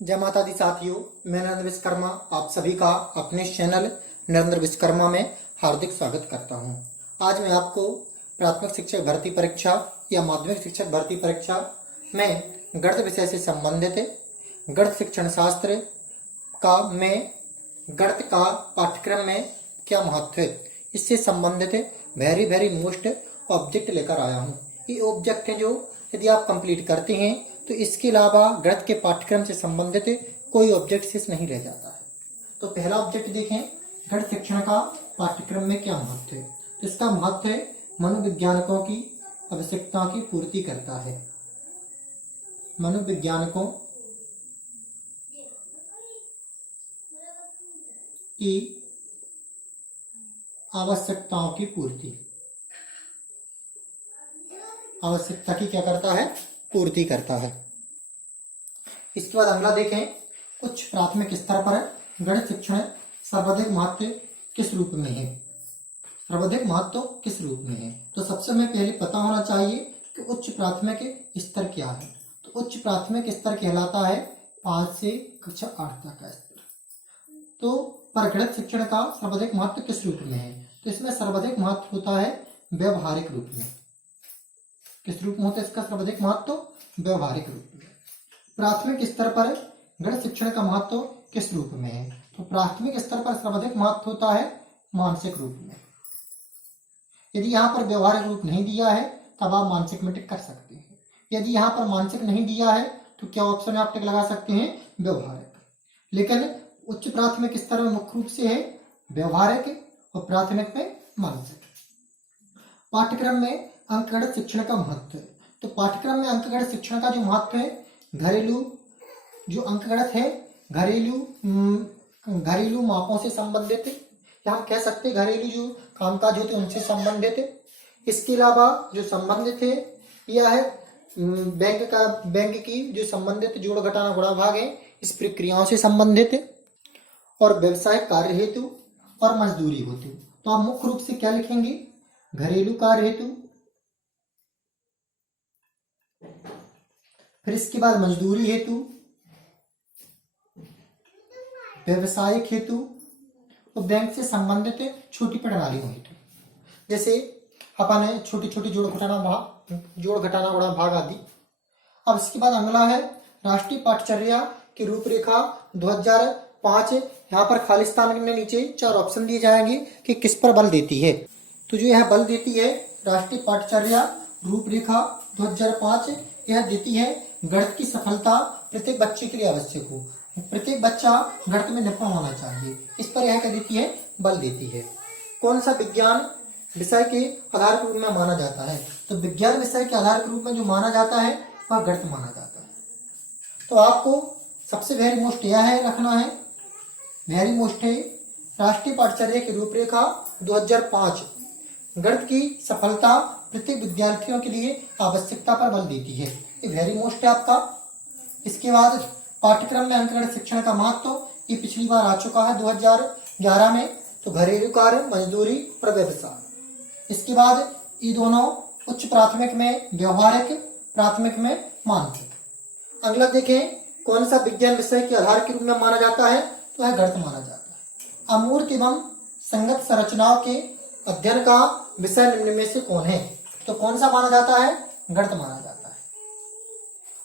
जय माता दी साथियों, मैं नरेंद्र विश्वकर्मा आप सभी का अपने चैनल नरेंद्र विश्वकर्मा में हार्दिक स्वागत करता हूं। आज मैं आपको प्राथमिक शिक्षक भर्ती परीक्षा या माध्यमिक शिक्षक भर्ती परीक्षा में गणित विषय से संबंधित गणित शिक्षण शास्त्र का गणित का पाठ्यक्रम में क्या महत्व है, इससे संबंधित वेरी मोस्ट ऑब्जेक्ट लेकर आया हूँ। ये ऑब्जेक्ट हैं जो यदि आप कंप्लीट करते हैं तो इसके अलावा गणित के पाठ्यक्रम से संबंधित कोई ऑब्जेक्ट शेष नहीं रह जाता है। तो पहला ऑब्जेक्ट देखें, गणित शिक्षण का पाठ्यक्रम में क्या महत्व है। तो इसका महत्व है मनोवैज्ञानिकों की आवश्यकता की पूर्ति करता है। मनोवैज्ञानिकों की आवश्यकताओं की पूर्ति, आवश्यकता की क्या करता है, पूर्ति करता है। इसके बाद अगला देखें, उच्च प्राथमिक स्तर पर गणित शिक्षण सर्वाधिक महत्व किस रूप में है। सर्वाधिक महत्व किस रूप में है, तो सबसे में पहले पता होना चाहिए कि उच्च प्राथमिक स्तर क्या है। तो उच्च प्राथमिक स्तर कहलाता है 5 से कक्षा 8 तक का स्तर। तो पर गणित शिक्षण का सर्वाधिक महत्व किस रूप में है, तो इसमें सर्वाधिक महत्व होता है व्यवहारिक रूप में। किस रूप में होता है इसका सर्वाधिक महत्व, व्यवहारिक रूप में। प्राथमिक स्तर पर गणित शिक्षण का महत्व किस रूप में है, तो प्राथमिक स्तर पर सर्वाधिक महत्व होता है मानसिक रूप में। यदि यहाँ पर व्यवहारिक रूप नहीं दिया है तब आप मानसिक में टिक कर सकते हैं। यदि यहाँ पर मानसिक नहीं दिया है तो क्या ऑप्शन में आप टिक लगा सकते हैं, व्यवहारिक। लेकिन उच्च प्राथमिक स्तर में मुख्य रूप से है व्यवहारिक और प्राथमिक में मानसिक। पाठ्यक्रम में अंकगणित शिक्षण का महत्व है। तो पाठ्यक्रम में अंकगणित शिक्षण का जो महत्व है, घरेलू जो अंकगणित है घरेलू मापों से संबंधित, या हम कह सकते हैं घरेलू जो कामकाज होते हैं उनसे संबंधित है। इसके अलावा जो संबंधित है यह है बैंक की जो संबंधित जोड़ घटाना गुणा भाग है, इस प्रक्रियाओं से संबंधित है। और व्यवसायिक कार्य हेतु और मजदूरी हेतु, तो आप मुख्य रूप से क्या लिखेंगे, घरेलू कार्य हेतु, फिर इसके बाद मजदूरी हेतु, व्यवसायिक हेतु और बैंक से संबंधित छोटी प्रणालियों हेतु। जैसे अपन छोटी छोटी जोड़ घटाना गुणा भाग आदि। अब इसके बाद अगला है राष्ट्रीय पाठ्यचर्या की रूपरेखा 2005। यहाँ पर खालिस्तान में नीचे 4 ऑप्शन दिए जाएंगे कि किस पर बल देती है। तो जो यह बल देती है राष्ट्रीय पाठ्यचर्या रूपरेखा 2005, यह देती है गणित की सफलता प्रत्येक बच्चे के लिए आवश्यक हो। प्रत्येक बच्चा गणित में निपुण होना चाहिए, इस पर यह क्या देती है, बल देती है। कौन सा विज्ञान विषय के आधार के रूप में माना जाता है, तो विज्ञान विषय के आधार के रूप में जो माना जाता है वह गणित माना जाता है। तो आपको सबसे वेरी मोस्ट यह है रखना है, वेरी मोस्ट है राष्ट्रीय पाठ्यचर्या की रूपरेखा 2005 गणित की सफलता प्रत्येक विद्यार्थियों के लिए आवश्यकता पर बल देती है। ये वेरी मोस्ट है आपका। इसके बाद पाठ्यक्रम में अंकगणित शिक्षण का महत्व, ये पिछली बार आ चुका है 2011 में। तो घरेलू कार्य, मजदूरी और व्यवसाय। इसके बाद ये दोनों उच्च प्राथमिक में व्यवहारिक, प्राथमिक में मानसिक। अगला देखें, कौन सा विज्ञान विषय के आधार के रूप में माना जाता है, तो वह गणित माना जाता है। अमूर्त एवं संगत संरचनाओं के अध्ययन का विषय निम्न में से कौन है, तो कौन सा माना जाता है, गणित माना जाता है।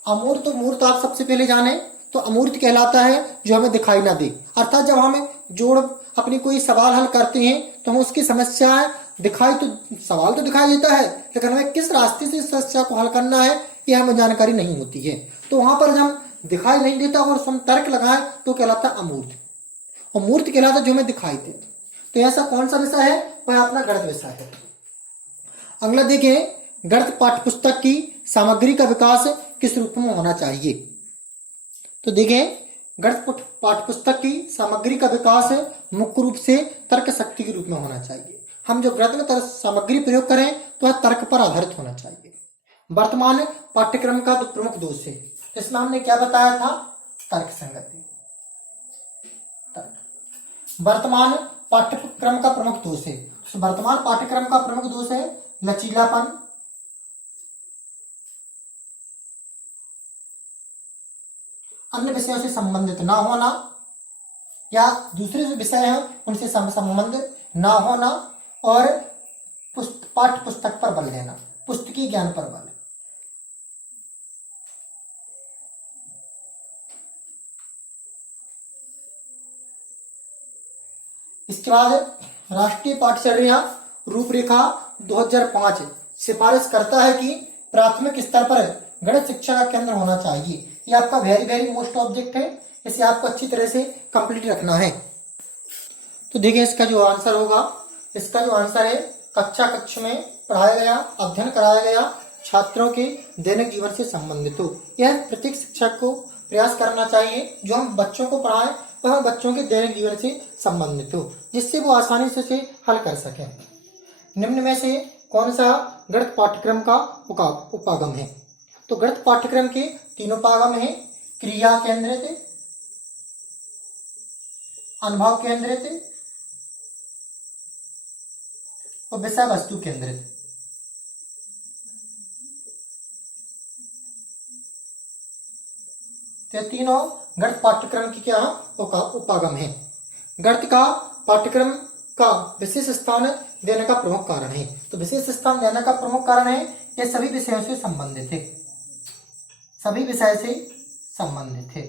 अमूर्त और मूर्त आप सबसे पहले जाने, तो अमूर्त कहलाता है जो हमें दिखाई ना दे, अर्थात जब हमें जोड़ अपनी कोई सवाल हल करते हैं तो हम उसकी समस्याएं दिखाई, तो सवाल तो दिखाई देता है लेकिन हमें किस रास्ते से इस समस्या को हल करना है यह हमें जानकारी नहीं होती है। तो वहां पर जब हम दिखाई नहीं देता और हम तर्क लगाए तो कहलाता है अमूर्त, और मूर्त कहलाता है जो हमें दिखाई देता। तो ऐसा कौन सा विषय है, वह अपना गणित विषय है। अगला देखें, गणित पाठ्य पुस्तक की सामग्री का विकास किस रूप में होना चाहिए। तो देखें, गणित पाठ्य पुस्तक की सामग्री का विकास मुख्य रूप से तर्क शक्ति के रूप में होना चाहिए। हम जो गणित में सामग्री प्रयोग करें तो वह तर्क पर आधारित होना चाहिए। वर्तमान पाठ्यक्रम का जो प्रमुख दोष है, इसमें हमने क्या बताया था, तर्क संगति। वर्तमान पाठ्यक्रम का प्रमुख दोष है, वर्तमान पाठ्यक्रम का प्रमुख दोष है लचीलापन, अन्य विषयों से संबंधित ना होना या दूसरे जो विषय हैं उनसे संबंध ना होना और पाठ्य पुस्तक पर बल देना, पुस्तकीय ज्ञान पर बल। इसके बाद राष्ट्रीय पाठ्यचर्या रूपरेखा 2005 सिफारिश करता है कि प्राथमिक स्तर पर गणित शिक्षा का केंद्र होना चाहिए। ये आपका वेरी वेरी मोस्ट ऑब्जेक्ट है, इसे आपको अच्छी तरह से कंप्लीट रखना है। तो देखिए इसका जो आंसर होगा, इसका जो आंसर है कक्षा कक्ष में पढ़ाया गया, अध्ययन कराया गया छात्रों के दैनिक जीवन से संबंधित हो। यह प्रत्येक शिक्षक को प्रयास करना चाहिए जो हम बच्चों को पढ़ाएं वह बच्चों के दैनिक जीवन से संबंधित हो, जिससे वो आसानी से हल कर सकें। निम्न में से कौन सा गणित पाठ्यक्रम का उपागम है? तो गणित पाठ्यक्रम के तीन उपागम है, क्रिया केंद्रित, अनुभव केंद्रित और विषय वस्तु केंद्रित। तो तीनों गणित पाठ्यक्रम की क्या उपागम है। गणित का पाठ्यक्रम का विशेष स्थान देने का प्रमुख कारण है। तो विशेष स्थान देने का प्रमुख कारण है ये सभी विषयों से संबंधित है, सभी विषय से संबंधित है।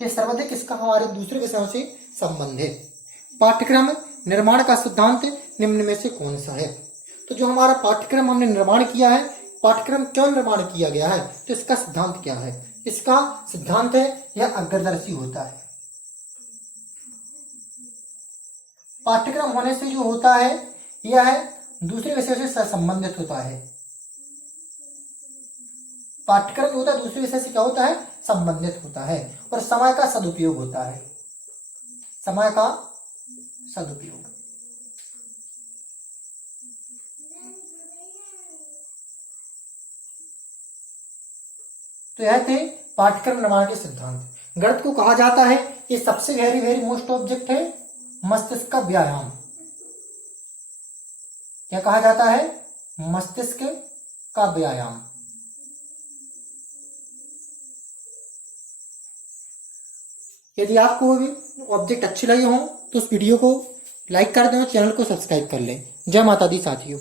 ये सर्वाधिक इसका हमारे दूसरे विषयों से संबंध है। पाठ्यक्रम निर्माण का सिद्धांत निम्न में से कौन सा है? तो जो हमारा पाठ्यक्रम हमने निर्माण किया है, पाठ्यक्रम क्यों निर्माण किया गया है, तो इसका सिद्धांत क्या है? इसका सिद्धांत है यह अग्रदर्शी होता है। पाठ्यक्रम होने से जो होता है यह दूसरे विषयों से संबंधित होता है। पाठ्यक्रम जो होता है दूसरे विषय से क्या होता है? संबंधित होता है। और समय का सदुपयोग होता है, समय का सदुपयोग। तो यह थे पाठ्यक्रम निर्माण के सिद्धांत। गणित को कहा जाता है ये सबसे वेरी वेरी मोस्ट ऑब्जेक्ट है मस्तिष्क का व्यायाम। क्या कहा जाता है? मस्तिष्क का व्यायाम। यदि आपको ऑब्जेक्ट अच्छे लगे हों तो उस वीडियो को लाइक कर दें और चैनल को सब्सक्राइब कर लें। जय माता दी साथियों।